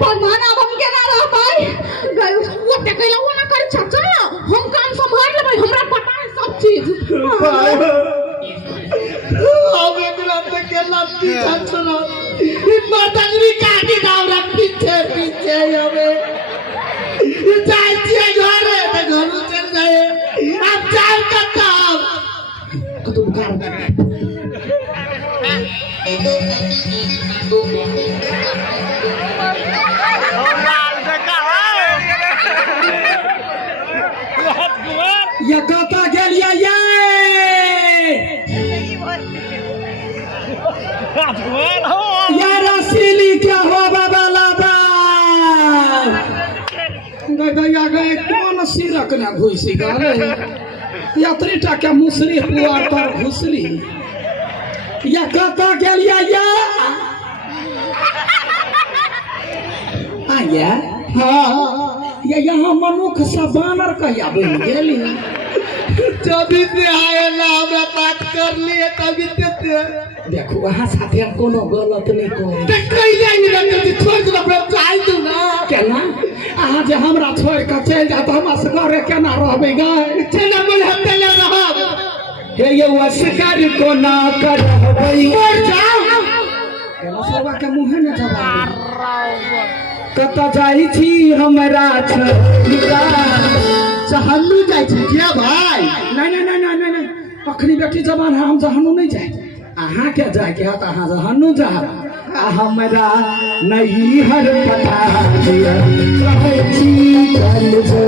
भगवान अब हम केना रहबै वो टकैला वो ना करे चल ना हम काम संभाल लेबै हमरा पता है सब चीज अब एकरा से केला पीछा छोड़ो मर्दनी काटी दावरा पीछे पीछे हमें जाए घर है तो घर चल जाए अब चार का काम तुम काम ये कता गेलिया ये रसीली क्या हो बाबा गया गए कौन सिरक ना घुसी गए यात्री टाके मुसरी पुआर पर घुसली या कता गेलिया या आया हाँ ये यहाँ मनुख सब बानर कहिया बन गेली जभी से आए ना हमरा बात कर लिए तभी से देखो वहाँ साथे हम कोनो गलत नहीं करे ते कइले ही रखती छोड़ दो अपना चाय दू ना केना अहाँ जे हमरा छोड़ के चल जा त हम असगरे केना रहबे गए चले मन हते ले रहब हे ये असगर को ना करबै मर जाओ केना सबा के मुंहे न जवाब कत जाई छी हमरा छलिका जहन्नू जाय छी क्या भाई नहीं अखनी बेटी जवान है हम जहन्नू नहीं जाए अहाँ के जाए के त अहाँ जहन्नू जा हमरा नहीं हर पता दिया कहै छी चल जो